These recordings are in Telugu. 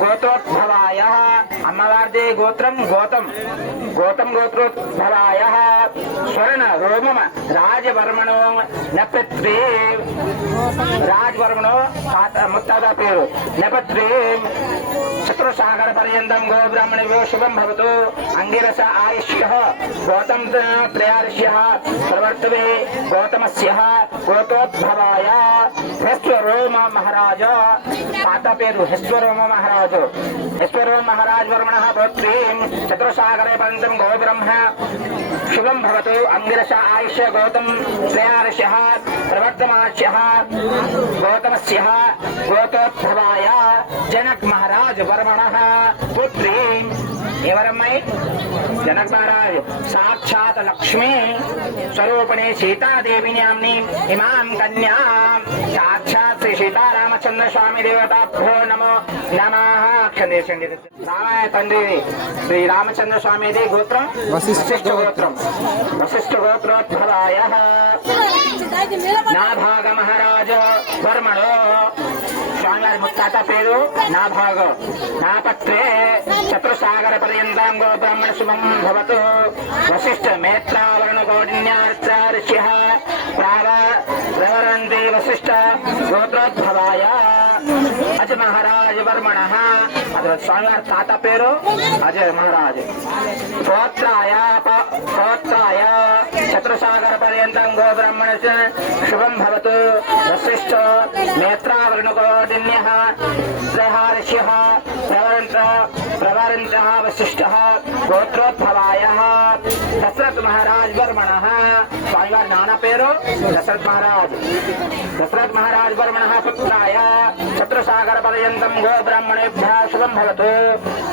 గోత్రోద్భవాయ అమ్మవారిది గోత్రం గోతం గోత్రోద్భవాయ స్వర్ణ రోమమ రాజవర్మణో నపత్రే రాజవర్మణో ముత్తాత పేరు నపత్రే చతుర్సాగర పర్యంతం గో బ్రాహ్మణేభ్యో శుభం భవతు అంగిరస ఆయుష్య గౌతమ త్రయార్ష్య ప్రవర్తతే గౌతమస్య గోత్రోద్భవాయ హెస్వరోమ మహారాజ తాత పేరు హెస్వరోమ మహారాజు హెస్వరోమ మహారాజ్ వర్మణ గోత్రీం చతుర్సాగర పర్యంతం గో బ్రహ్మ శుభం భవతు అంగిరస ఆయుష్య గౌతమ త్రయార్ష్య ప్రవర్తమాస్య గౌతమస్య గోత్రోద్భవాయ జనక్ మహారాజ్ వర్మణ పుత్రీ ఎవరమ్మాయి జనక్ మహారాజ్ సాక్షాత్ లక్ష్మీ స్వరూపిణి సీతాదేవిని ఇమాం కన్యా సాక్షాత్ శ్రీ సీతారామచంద్ర స్వామి దేవతాభ్యో నమో నమః. క్షందేశండి రామాయ తండ్రి శ్రీ రామచంద్ర స్వామిది గోత్రం వశిష్ఠ గోత్రం వశిష్ఠ గోత్రోద్భవాయ నాభాగ మహారాజ వర్మణో స్వామివారి ముత్తాత పేరు నాభాగ నాపత్రే చతుర్సాగర పర్యంతం గో బ్రాహ్మణ శుభం భవతు వశిష్ఠ మేత్రావరణ గౌడిన్యార్చార్ష్య ప్రవరంతి వశిష్ఠ గోత్రోద్భవాయ అజ మహారాజ వర్మణ స్వామివారి తాత పేరు అజయ్ మహారాజ్ స్తోత్రాయ చతుర్సాగర పర్యంతం గో బ్రాహ్మణ శుభం భవతు వశిష్ఠ నేత్రావరణ గౌడిన్య త్రయార్ష్య ప్రవరంత వశిష్ఠ గోత్రోద్భవాయ దశరథ్ మహారాజ్ వర్మణ స్వామివారి నాన్న పేరు దశరథ్ మహారాజ్ వర్మణ పుత్రాయ చతుర్సాగర పర్యంతం గో బ్రాహ్మణేభ్య శుభం భవతు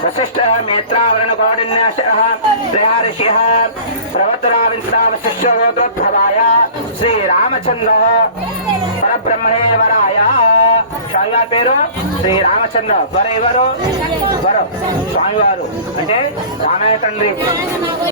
వశిష్ఠ మేత్రావరణ గౌడిన్య త్రయార్ష్య ప్రవర్తరావింత వశిష్ఠ గోత్రోద్భవాయ శ్రీరామచంద్ర పరబ్రహ్మణేవరాయ స్వామివారి పేరు శ్రీరామచంద్ర వర ఎవరు స్వామివారు అంటే రామయ్య తండ్రి